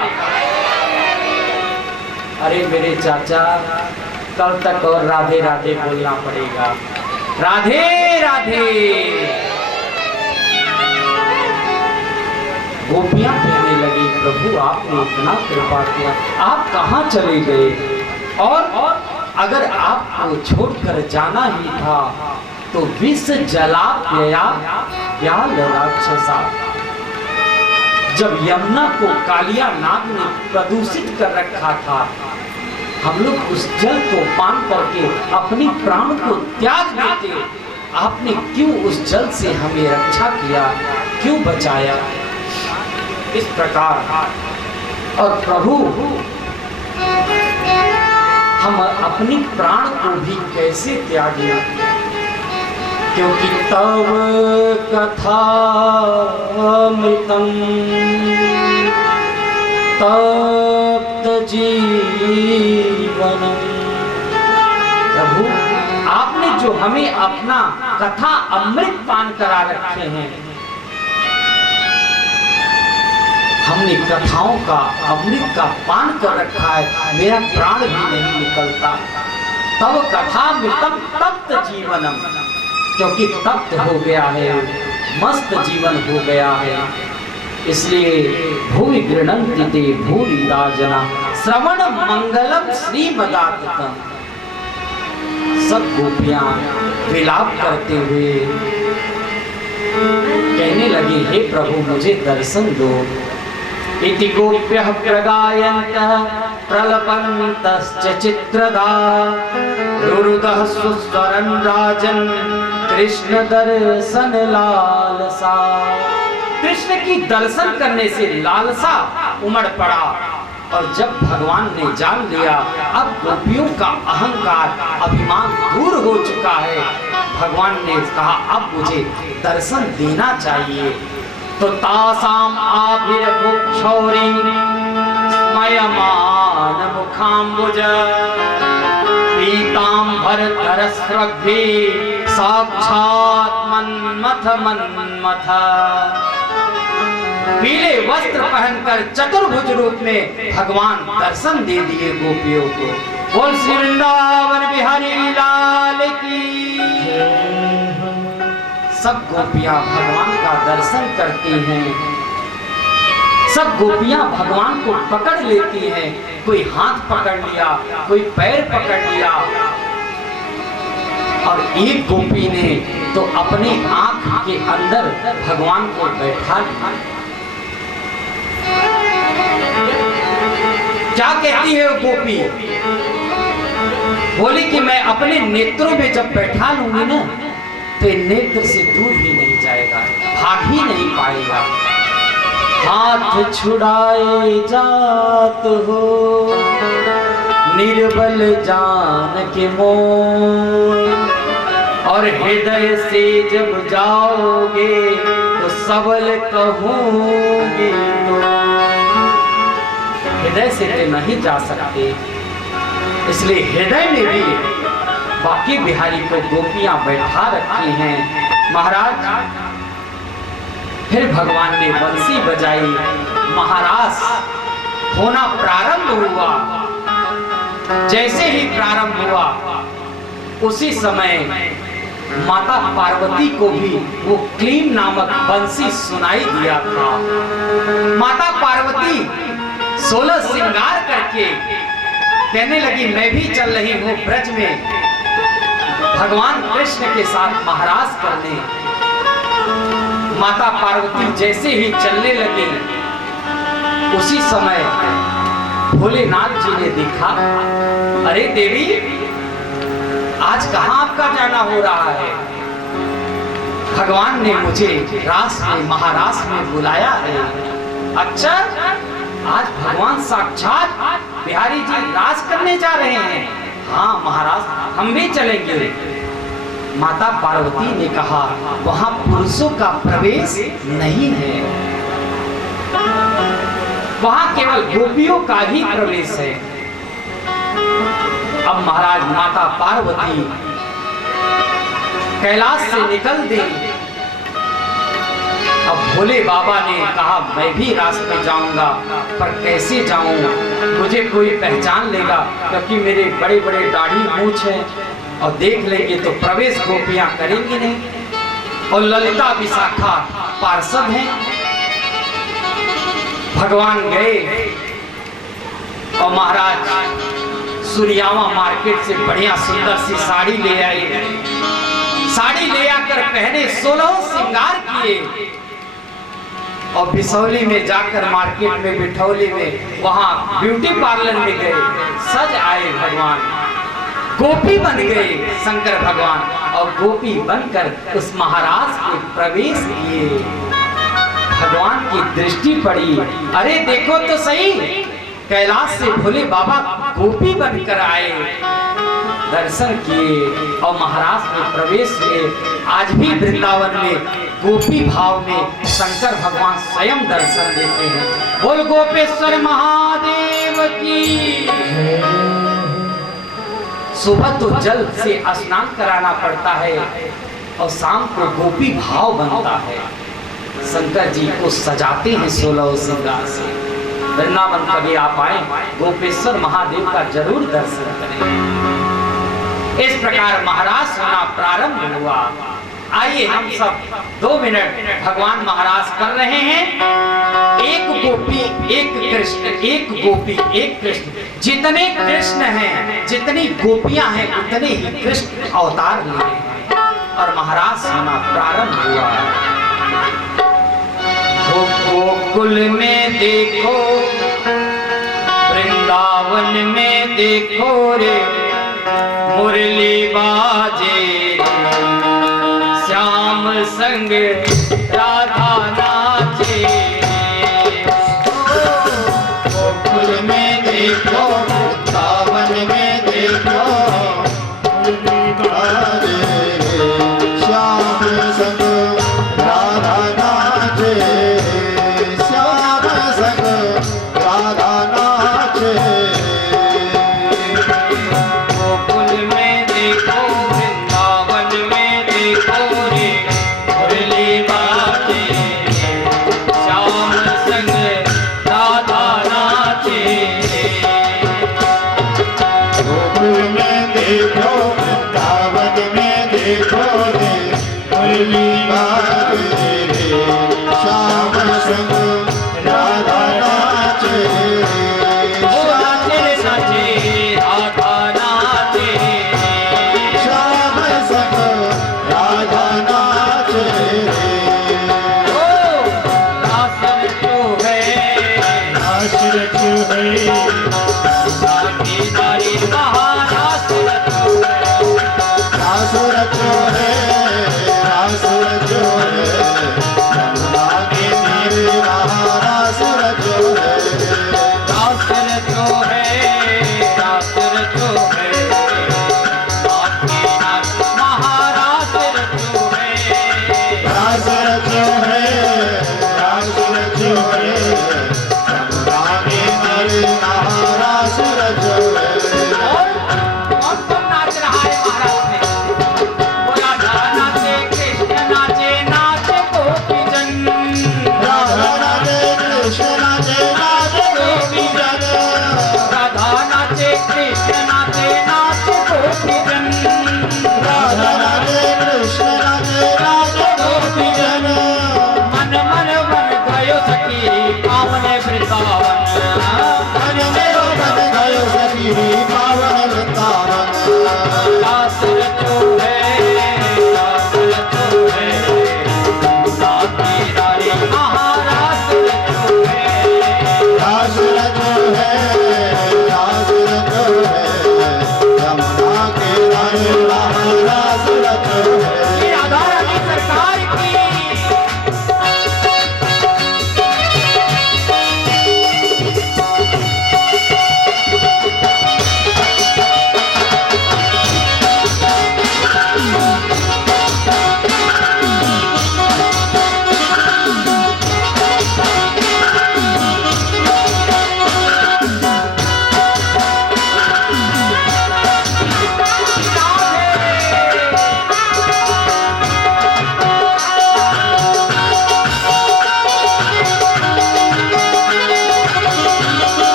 अरे मेरे चाचा, कल तक और राधे राधे बोलना पड़ेगा। राधे राधे। गोपियां कहने लगी, प्रभु आपने इतना कृपा किया, आप कहाँ चले गए? और अगर आपको छोड़कर जाना ही था तो विष जला प्याल राक्षसा। जब यमुना को कालिया नाग ने प्रदूषित कर रखा था, हम लोग उस जल को पान करके अपनी प्राण को त्याग देते, आपने क्यों उस जल से हमें रक्षा किया, क्यों बचाया? इस प्रकार। और प्रभु, हम अपनी प्राण को भी कैसे त्यागे? क्योंकि तव कथामृतम तप्त जीवनम। प्रभु, आपने जो हमें अपना कथा अमृत पान करा रखे हैं, हमने कथाओं का अमृत का पान कर रखा है, मेरा प्राण भी नहीं निकलता। तब कथामृतम तप्त जीवनम, क्योंकि तप्त हो गया है, मस्त जीवन हो गया है। इसलिए भूमि गृणन्ति ते भूरिदा जना श्रवण मंगलम श्रीमदाततम। सब गोपियां विलाप करते हुए कहने लगी, हे प्रभु मुझे दर्शन दो। इति गोप्यः प्रगायन्तः प्रलपन्तश्च चित्रदा रुरुदः सुस्वरं राजन् कृष्ण दर्शन लालसा। कृष्ण की दर्शन करने से लालसा उमड़ पड़ा। और जब भगवान ने जान लिया अब गोपियों का अहंकार अभिमान दूर हो चुका है, भगवान ने कहा अब मुझे दर्शन देना चाहिए। तो तासाम आभिर्मुक्षौरी स्मयमान मुखाम्बुज पीताम्बरधरस्रग्भि साक्षात् मन्मथ मन्मथ। पीले वस्त्र पहनकर चतुर्भुज रूप में भगवान दर्शन दे दिए गोपियों को। बोल श्री वृंदावन बिहारी लाल की। सब गोपियां भगवान का दर्शन करती हैं, सब गोपियां भगवान को पकड़ लेती हैं। कोई हाथ पकड़ लिया, कोई पैर पकड़ लिया, और एक गोपी ने तो अपने आंख के अंदर भगवान को बैठा लिया। क्या कहती है वो गोपी? बोली कि मैं अपने नेत्रों में जब बैठा लूंगी ना, तो नेत्र से दूर ही नहीं जाएगा, भाग ही नहीं पाएगा। हाथ छुड़ाए जात हो निर्बल जान के मोह, और हृदय से जब जाओगे तो सबल कहूंगी तो। हृदय से तो नहीं जा सकते, इसलिए हृदय में भी बांके बिहारी को गोपियां बैठा रखी हैं। महाराज फिर भगवान ने बंसी बजाई, महाराज होना प्रारंभ हुआ। जैसे ही प्रारंभ हुआ उसी समय माता पार्वती को भी वो क्लीम नामक बंसी सुनाई दिया था। माता पार्वती 16 श्रृंगार करके कहने लगी, मैं भी चल रही हूँ ब्रज में भगवान कृष्ण के साथ महाराज करने। माता पार्वती जैसे ही चलने लगी उसी समय भोलेनाथ जी ने देखा, अरे देवी आज कहां आपका जाना हो रहा है? भगवान ने मुझे रास में महारास में बुलाया है। अच्छा, आज भगवान साक्षात बिहारी जी रास करने जा रहे हैं? हाँ महाराज, हम भी चलेंगे। माता पार्वती ने कहा, वहां पुरुषों का प्रवेश नहीं है, वहां केवल गोपियों का ही प्रवेश है। अब महाराज माता पार्वती कैलाश से निकल दी। अब भोले बाबा ने कहा, मैं भी रास्ते जाऊंगा, पर कैसे जाऊं? मुझे कोई पहचान लेगा, क्योंकि मेरे बड़े बड़े दाढ़ी मूंछ है और देख लेंगे तो प्रवेश गोपियां करेंगी नहीं। और ललिता विशाखा पार्षद हैं। भगवान गए और महाराज सूर्यावा मार्केट से बढ़िया सुंदर सी साड़ी ले आए। साड़ी ले आकर पहने, 16 श्रृंगार किए और बिसौली में जाकर मार्केट में बिठौली में वहां ब्यूटी पार्लर में गए, सज आए भगवान, गोपी बन गए शंकर भगवान और गोपी बनकर उस महाराज के प्रवेश किए। भगवान की दृष्टि पड़ी, अरे देखो तो सही, कैलाश से भोले बाबा गोपी बनकर आए। दर्शन किए और महाराज में प्रवेश किए। आज भी वृंदावन में गोपी भाव में शंकर भगवान स्वयं दर्शन देते हैं। बोल गोपेश्वर महादेव की। सुबह तो जल से स्नान कराना पड़ता है और शाम को गोपी भाव बनता है। शंकर जी को सजाते हैं 16 श्रृंगार से। वृंदावन कभी आप आए, गोपेश्वर महादेव का जरूर दर्शन करें। इस प्रकार महाराज होना प्रारंभ हुआ। आइए हम सब 2 मिनट भगवान महाराज कर रहे हैं। एक गोपी एक कृष्ण, एक गोपी एक कृष्ण। जितने कृष्ण हैं, जितनी गोपियां हैं, उतने ही कृष्ण अवतार लिए हैं और महाराज होना प्रारंभ हुआ। गोकुल में देखो, वृंदावन में देखो रे, मुरली बाजे, श्याम संग राधा नाचे। गोकुल में देखो, वृंदावन में देखो, मुरली बाजे, श्याम संग राधा नाचे, श्याम संग राधा नाचे। गोकुल में देखो, वृंदावन में देखो रे, मुरली बाजे, श्याम संग राधा नाचे। गोकुल में देखो, वृंदावन में देखो रे, मुरली बाजे रे, श्याम संग राधा नाचे। नाचे नाचे राधा नाचे, श्याम संग राधा नाचे रे। रासन जो है नाचरत है, साथी नारी महारासन जो है। नाचरत है,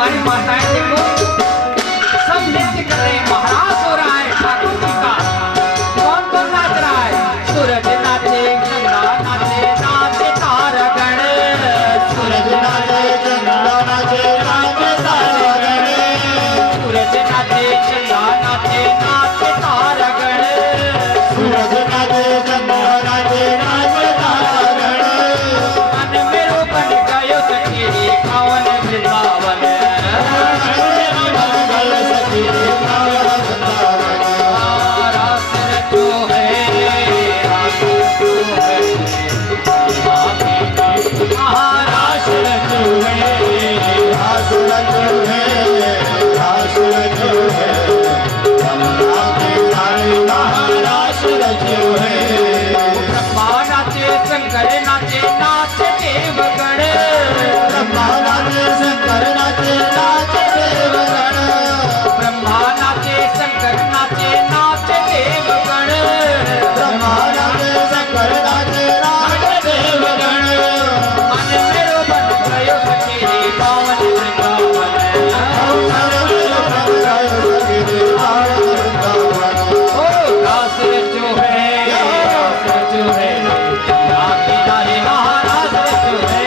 हमारी माताएं देखो सब नृत्य कर रहे हैं, महाराज हो रहा है ठाकुर जी का। कौन कौन नाच रहा है? सूरज नाचे, गंगा नाचे, नाचे तारागण। सूरज नाचे, चंदा नाचे, नाचे तारागण। सूरज नाचे, चंदा नाचे, नाचे तारागण। सूरज नाचे, चंदा नाचे, नाचे तारागण। मन में रोपन गयो सखी कावन वृंदावन। मन गयो सखी कावन वृंदावन। रास रचो है, रास रचो है, रास रचो है, रास रचो है, रास रचो है। गंगा किनारे महारास रचो है। ब्रह्मा नाचे, शंकर नाचे, नाचे देवगण। ब्रह्मा नाचे, शंकर नाचे, नाचे देवगण। ब्रह्मा नाचे, शंकर नाचे, नाचे देवगण। ब्रह्मा नाचे, शंकर नाचे, नाचे देवगण। मन मेरो बन गयो सखी पावन वृंदावन। ओ रास रचो है, रास रचो है, गंगा किनारे महाराज रचो है।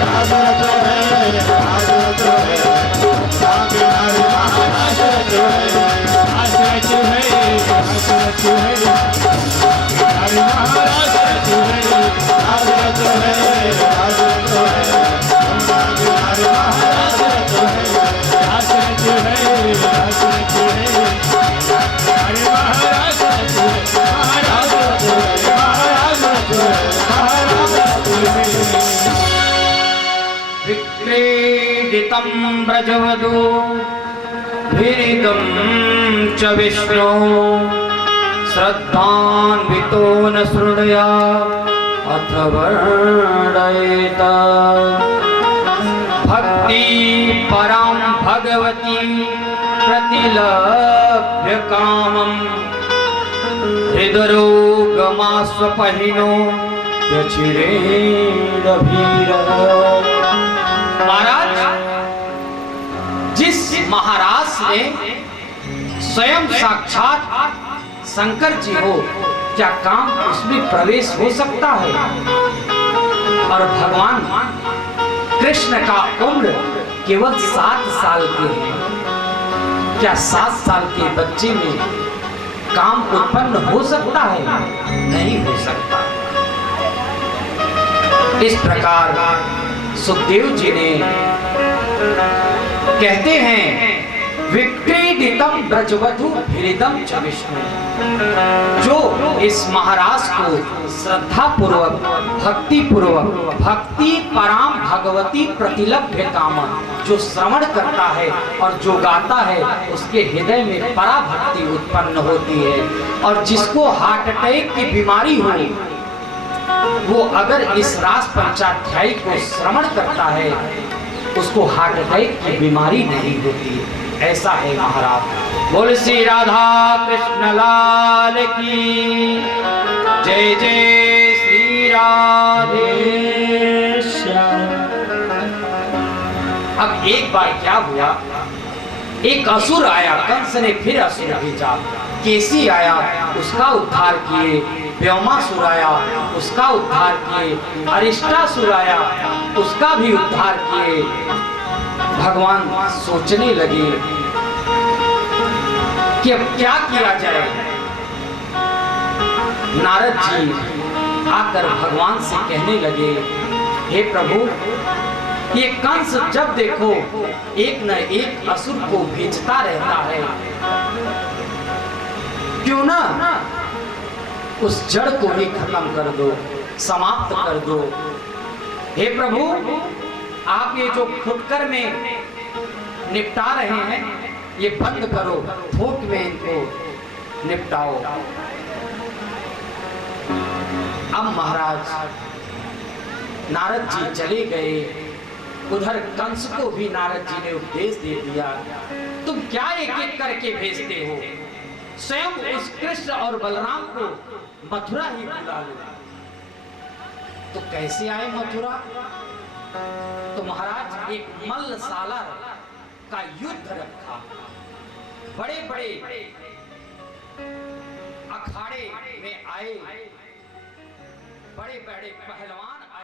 रास रचो है, रास रचो है, गंगा किनारे महाराज रचो है। रास रचो है, रास रचो है, किनारे महाराज रचो है। रास रचो है, रास रचो है, गंगा किनारे महाराज रचो है। रास रचो है, रास रचो है, किनारे महाराज रचो है। महाराज रचो है, महाराज रचो है, महाराज रचो है। विक्रीडितं व्रजवधू विरिदं च विष्णु। श्रद्धान्वितो न शृणुया अथ वर्णयेत। भक्ति परां भगवती प्रतिलभ्य कामम्। हृदरोगमास्वपहिनो व्यचिरेदभीरः। महाराज, जिस महाराज ने स्वयं साक्षात शंकर जी हो, क्या काम उसमें प्रवेश हो सकता है? और भगवान कृष्ण का उम्र केवल 7 साल के है। क्या 7 साल के बच्चे में काम उत्पन्न हो सकता है? नहीं हो सकता। इस प्रकार सुखदेव जी ने कहते हैं विक्रीडितम ब्रजवधू भिरिदम च विष्णु। जो इस महाराज को श्रद्धा पूर्वक, भक्ति पूर्वक, भक्ति पराम भगवती प्रतिलभ्य काम, जो श्रवण करता है और जो गाता है उसके हृदय में पराभक्ति उत्पन्न होती है। और जिसको हार्ट अटैक की बीमारी हो, वो अगर इस रास पंचाध्यायी को श्रवण करता है उसको हार्ट अटैक की बीमारी नहीं होती। ऐसा है महाराज। बोल श्री राधा कृष्ण लाल की जय। जय श्री राधे श्याम। अब एक बार क्या हुआ, एक असुर आया, कंस ने फिर असुर भेजा। केसी आया, उसका उद्धार किए। व्योमासुर आया, उसका उद्धार किए। अरिष्टासुर आया, उसका भी उद्धार किए। भगवान सोचने लगे कि अब क्या किया जाए। नारद जी आकर भगवान से कहने लगे, हे प्रभु, ये कंस जब देखो एक न एक असुर को भेजता रहता है, क्यों ना उस जड़ को ही खत्म कर दो, समाप्त कर दो। हे प्रभु, आप ये जो फुटकर में निपटा रहे हैं ये बंद करो, फूट में इनको निपटाओ। अब महाराज नारद जी चले गए। उधर कंस को भी नारद जी ने उपदेश दे दिया, तुम क्या एक एक करके भेजते हो? स्वयं उस कृष्ण और बलराम को मथुरा ही बुला लो। तो कैसे आए मथुरा? तो महाराज एक मल्लशाला है, का युद्ध रखा। बड़े बड़े अखाड़े में आए बड़े बड़े पहलवान